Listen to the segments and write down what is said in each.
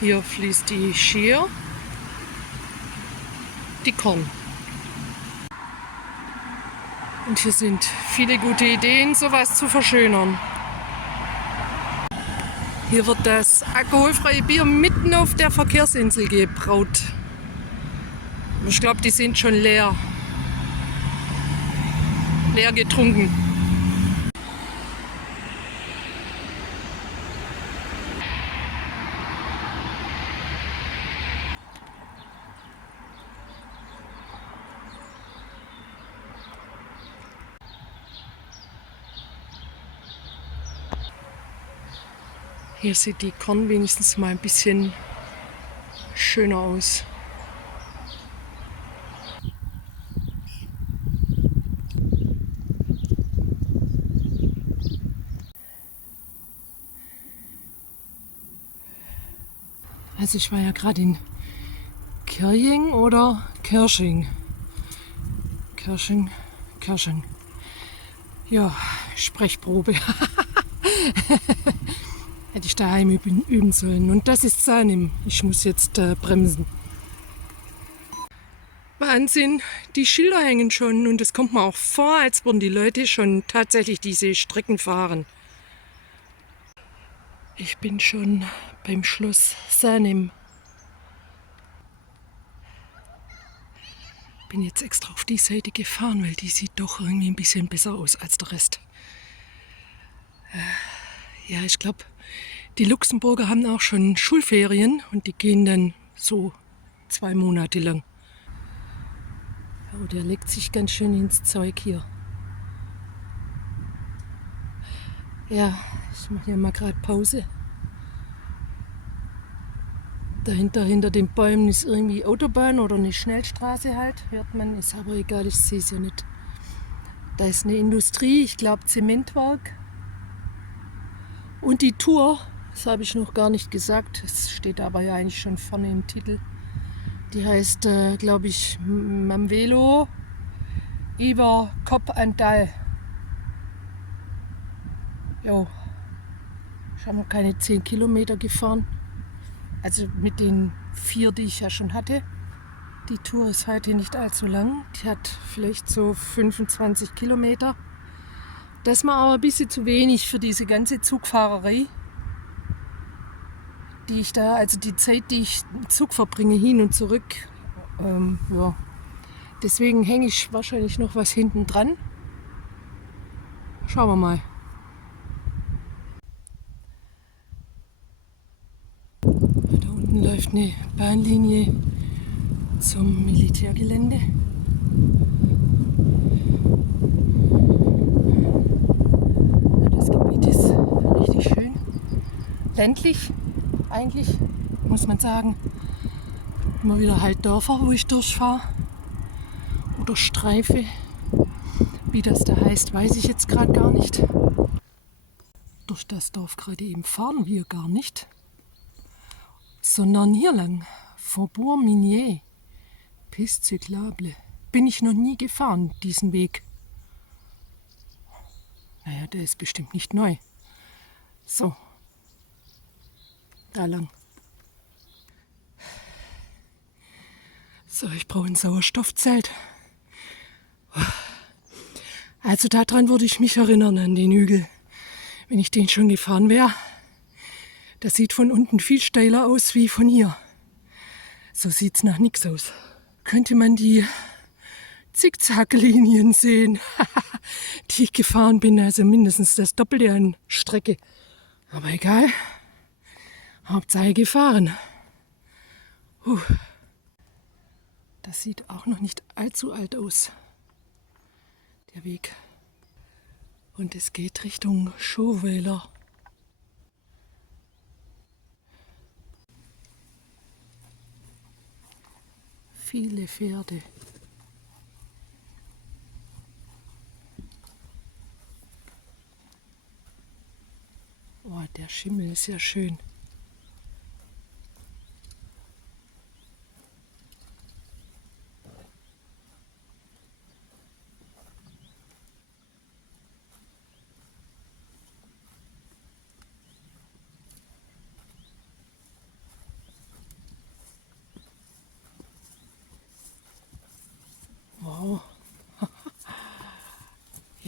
Hier fließt die Schier, die Korn. Und hier sind viele gute Ideen, sowas zu verschönern. Hier wird das alkoholfreie Bier mitten auf der Verkehrsinsel gebraut. Ich glaube, die sind schon leer getrunken. Hier sieht die Korn wenigstens mal ein bisschen schöner aus. Also ich war ja gerade in Kirching oder Kirching. Kirching. Ja, Sprechprobe. Hätte ich daheim üben sollen. Und das ist Sanim. Ich muss jetzt bremsen. Wahnsinn, die Schilder hängen schon und es kommt mir auch vor, als würden die Leute schon tatsächlich diese Strecken fahren. Ich bin schon beim Schloss Sanim. Bin jetzt extra auf die Seite gefahren, weil die sieht doch irgendwie ein bisschen besser aus als der Rest. Ja, ich glaube, die Luxemburger haben auch schon Schulferien und die gehen dann so 2 Monate lang. Oh, der legt sich ganz schön ins Zeug hier. Ja, ich mache hier mal gerade Pause. Dahinter, hinter den Bäumen ist irgendwie Autobahn oder eine Schnellstraße halt, hört man, ist aber egal, ich sehe es ja nicht. Da ist eine Industrie, ich glaube Zementwerk. Und die Tour, das habe ich noch gar nicht gesagt, es steht aber ja eigentlich schon vorne im Titel. Die heißt, glaube ich, Mamvelo über Kop and Dal. Jo, ich habe noch keine 10 Kilometer gefahren. Also mit den 4, die ich ja schon hatte. Die Tour ist heute nicht allzu lang. Die hat vielleicht so 25 Kilometer. Das war aber ein bisschen zu wenig für diese ganze Zugfahrerei, die ich da, also die Zeit, die ich im Zug verbringe, hin und zurück. Ja. Deswegen hänge ich wahrscheinlich noch was hinten dran. Schauen wir mal. Da unten läuft eine Bahnlinie zum Militärgelände. Das Gebiet ist richtig schön. Ländlich eigentlich, muss man sagen. Immer wieder halt Dörfer, wo ich durchfahre. Oder streife. Wie das da heißt, weiß ich jetzt gerade gar nicht. Durch das Dorf gerade eben fahren wir gar nicht. Sondern hier lang, Faubourg Minier, Piste cyclable. Bin ich noch nie gefahren, diesen Weg. Naja, der ist bestimmt nicht neu. So, da lang. So, ich brauche ein Sauerstoffzelt. Also daran würde ich mich erinnern, an den Hügel, wenn ich den schon gefahren wäre. Das sieht von unten viel steiler aus wie von hier. So sieht es nach nichts aus. Könnte man die Zickzacklinien sehen, die ich gefahren bin, also mindestens das Doppelte an Strecke. Aber egal, Hauptsache gefahren. Das sieht auch noch nicht allzu alt aus, der Weg. Und es geht Richtung Schauweiler. Viele Pferde. Oh, der Schimmel ist ja schön.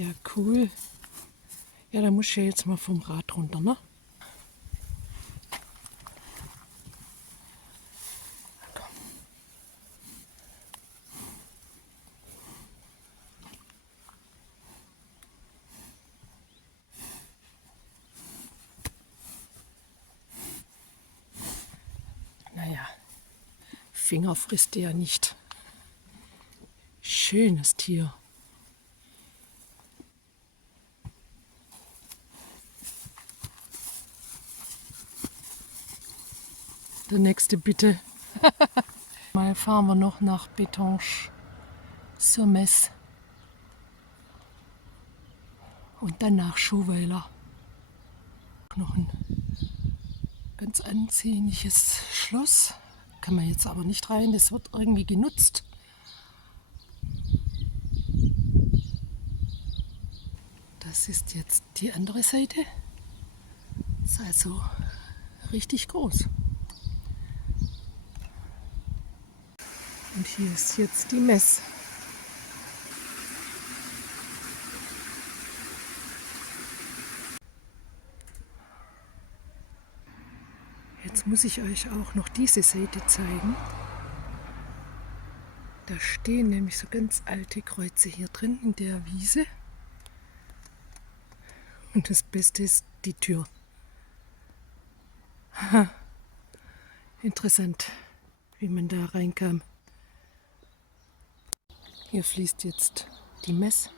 Ja, cool. Ja, da muss ich ja jetzt mal vom Rad runter, ne? Naja, Finger frisst er ja nicht. Schönes Tier. Der nächste bitte. Mal fahren wir noch nach Betange-sur-Metz und dann nach Schouweiler. Noch ein ganz ansehnliches Schloss. Kann man jetzt aber nicht rein, das wird irgendwie genutzt. Das ist jetzt die andere Seite. Ist also richtig groß. Und hier ist jetzt die Mess. Jetzt muss ich euch auch noch diese Seite zeigen. Da stehen nämlich so ganz alte Kreuze hier drin in der Wiese. Und das Beste ist die Tür. Interessant, wie man da reinkam. Hier fließt jetzt die Mess.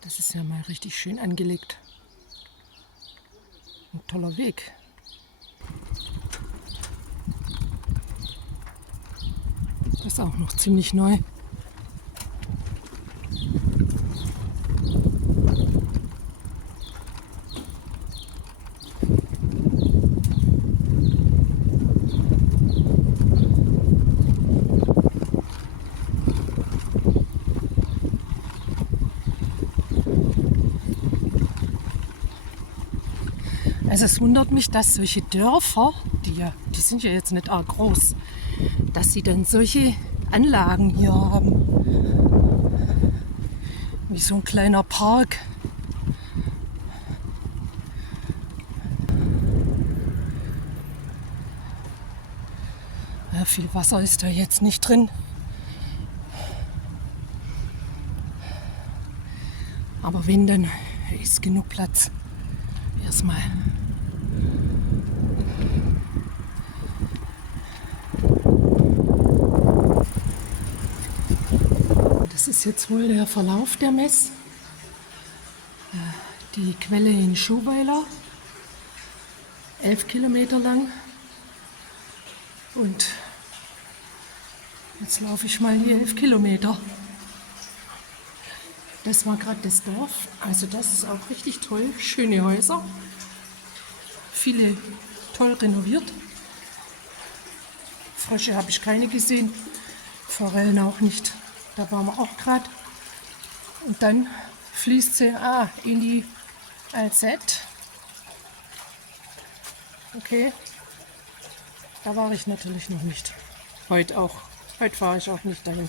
Das ist ja mal richtig schön angelegt. Ein toller Weg. Das ist auch noch ziemlich neu. Also es wundert mich, dass solche Dörfer, die sind ja jetzt nicht arg groß, dass sie dann solche Anlagen hier haben. Wie so ein kleiner Park. Ja, viel Wasser ist da jetzt nicht drin. Aber wenn, dann ist genug Platz. Erstmal. Das ist jetzt wohl der Verlauf der Mess. Die Quelle in Schouweiler, 11 Kilometer lang. Und jetzt laufe ich mal die 11 Kilometer. Das war gerade das Dorf. Also das ist auch richtig toll. Schöne Häuser. Viele toll renoviert. Frösche habe ich keine gesehen. Forellen auch nicht. Da waren wir auch gerade. Und dann fließt sie in die Alzette. Okay. Da war ich natürlich noch nicht. Heute auch. Heute fahre ich auch nicht dahin.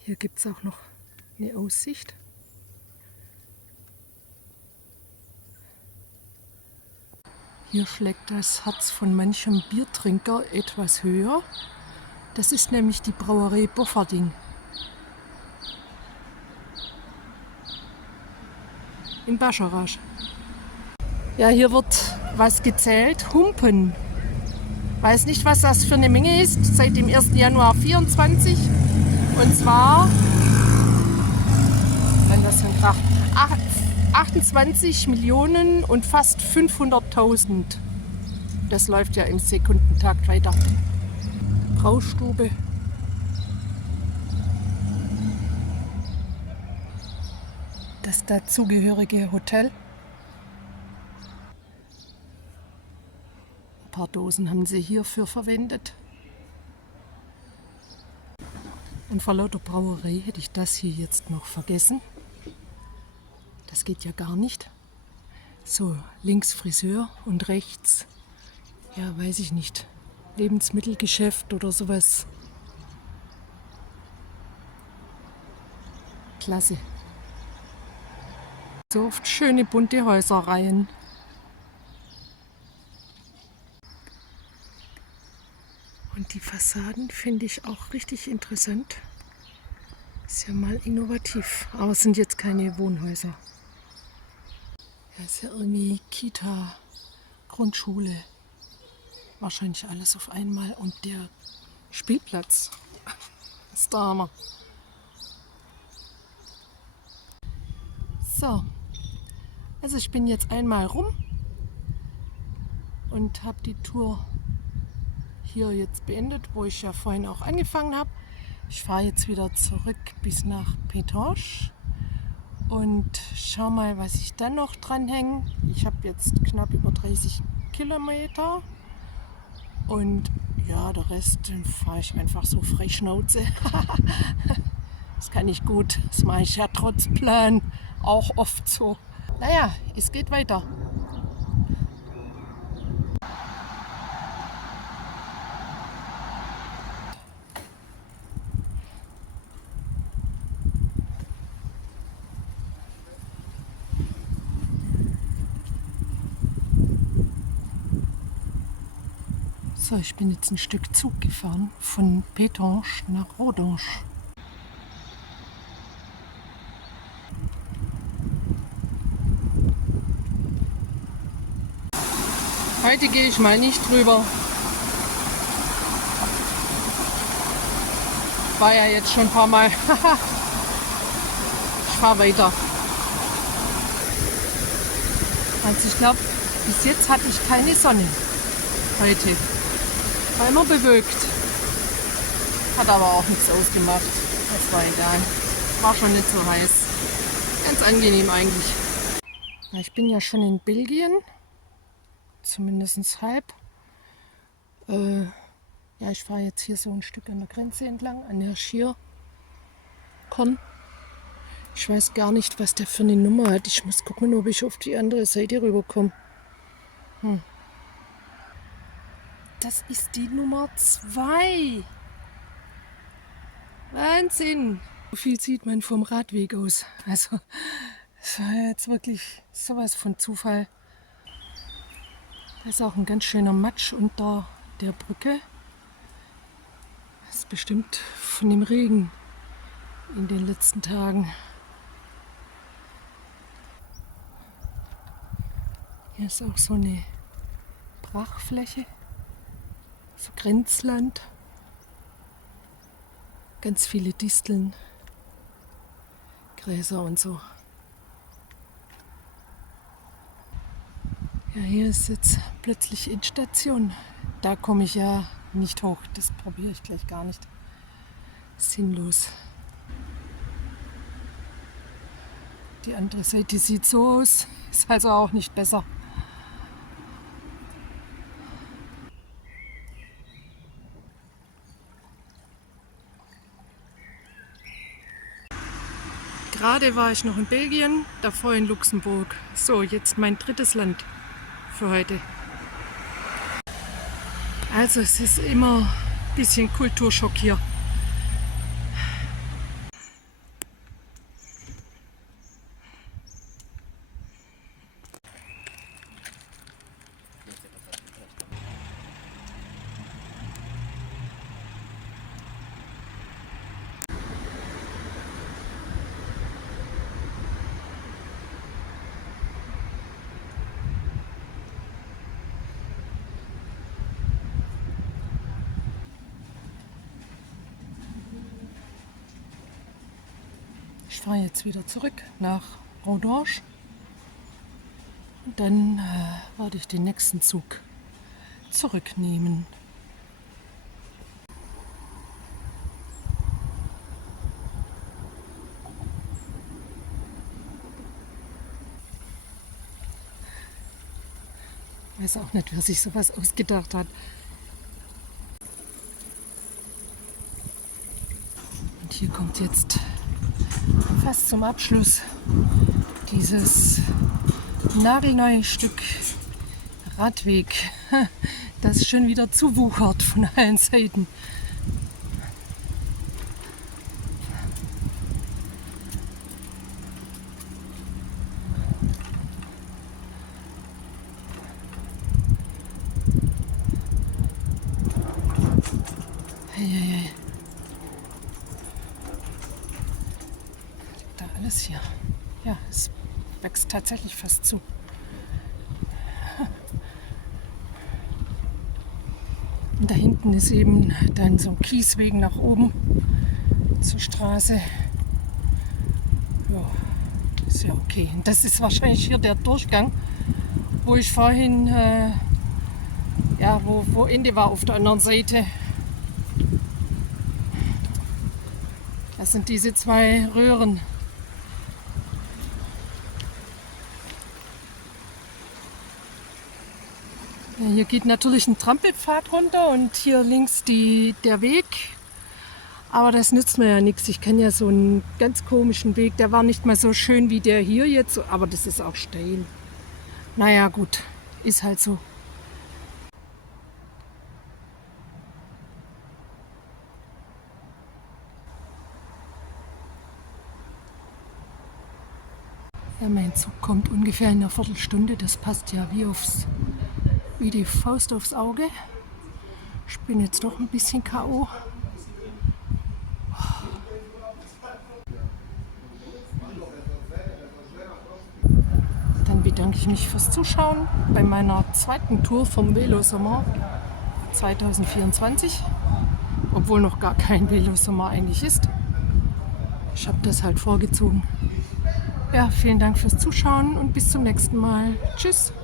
Hier gibt es auch noch eine Aussicht. Hier schlägt das Herz von manchem Biertrinker etwas höher. Das ist nämlich die Brauerei Bofferding. In Bascharasch. Ja, hier wird was gezählt. Humpen. Weiß nicht, was das für eine Menge ist. Seit dem 1. Januar 24. Und zwar, wenn das hinkracht, 28 Millionen und fast 500.000. Das läuft ja im Sekundentakt weiter. Braustube. Das dazugehörige Hotel. Ein paar Dosen haben sie hierfür verwendet. Und vor lauter Brauerei hätte ich das hier jetzt noch vergessen. Das geht ja gar nicht. So, links Friseur und rechts, ja, weiß ich nicht, Lebensmittelgeschäft oder sowas. Klasse. So oft schöne bunte Häuserreihen. Und die Fassaden finde ich auch richtig interessant. Ist ja mal innovativ, aber es sind jetzt keine Wohnhäuser. Ja, ist ja irgendwie Kita, Grundschule, wahrscheinlich alles auf einmal. Und der Spielplatz ist der Hammer. So, also ich bin jetzt einmal rum und habe die Tour hier jetzt beendet, wo ich ja vorhin auch angefangen habe. Ich fahre jetzt wieder zurück bis nach Pétange und schau mal, was ich dann noch dranhänge. Ich habe jetzt knapp über 30 Kilometer und ja, der Rest fahre ich einfach so frei Schnauze. Das kann ich gut, das mache ich ja trotz Plan auch oft so. Naja, es geht weiter. So, ich bin jetzt ein Stück Zug gefahren von Pétange nach Rodange. Heute gehe ich mal nicht drüber. War ja jetzt schon ein paar Mal. Ich fahre weiter. Also ich glaube, bis jetzt hatte ich keine Sonne heute. War immer bewölkt. Hat aber auch nichts ausgemacht. Das war egal. War schon nicht so heiß. Ganz angenehm eigentlich. Ja, ich bin ja schon in Belgien. Zumindest halb. Ja, ich fahre jetzt hier so ein Stück an der Grenze entlang, an der Schierkorn. Ich weiß gar nicht, was der für eine Nummer hat. Ich muss gucken, ob ich auf die andere Seite rüberkomme. Das ist die Nummer 2. Wahnsinn! So viel sieht man vom Radweg aus. Also, das war jetzt wirklich sowas von Zufall. Da ist auch ein ganz schöner Matsch unter der Brücke. Das ist bestimmt von dem Regen in den letzten Tagen. Hier ist auch so eine Brachfläche, so Grenzland. Ganz viele Disteln, Gräser und so. Ja, hier ist jetzt plötzlich Endstation. Da komme ich ja nicht hoch. Das probiere ich gleich gar nicht. Sinnlos. Die andere Seite sieht so aus. Ist also auch nicht besser. Gerade war ich noch in Belgien, davor in Luxemburg. So, jetzt mein drittes Land für heute. Also es ist immer ein bisschen Kulturschock hier. Ich fahre jetzt wieder zurück nach Rodange und dann werde ich den nächsten Zug zurücknehmen. weiß auch nicht, wer sich sowas ausgedacht hat. Und hier kommt jetzt fast zum Abschluss dieses nagelneue Stück Radweg, das schon wieder zuwuchert von allen Seiten. Hey. Da alles hier. Ja, es wächst tatsächlich fast zu. Und da hinten ist eben dann so ein Kiesweg nach oben zur Straße. Ja, ist ja okay. Und das ist wahrscheinlich hier der Durchgang, wo ich vorhin, wo Ende war auf der anderen Seite. Das sind diese zwei Röhren. Ja, hier geht natürlich ein Trampelpfad runter und hier links der Weg. Aber das nützt mir ja nichts. Ich kenne ja so einen ganz komischen Weg. Der war nicht mal so schön wie der hier jetzt, aber das ist auch steil. Naja, gut, ist halt so. Ja, mein Zug kommt ungefähr in einer Viertelstunde. Das passt ja wie die Faust aufs Auge. Ich bin jetzt doch ein bisschen K.O. Dann bedanke ich mich fürs Zuschauen bei meiner zweiten Tour vom Velosommer 2024. Obwohl noch gar kein Velosommer eigentlich ist. Ich habe das halt vorgezogen. Ja, vielen Dank fürs Zuschauen und bis zum nächsten Mal. Tschüss.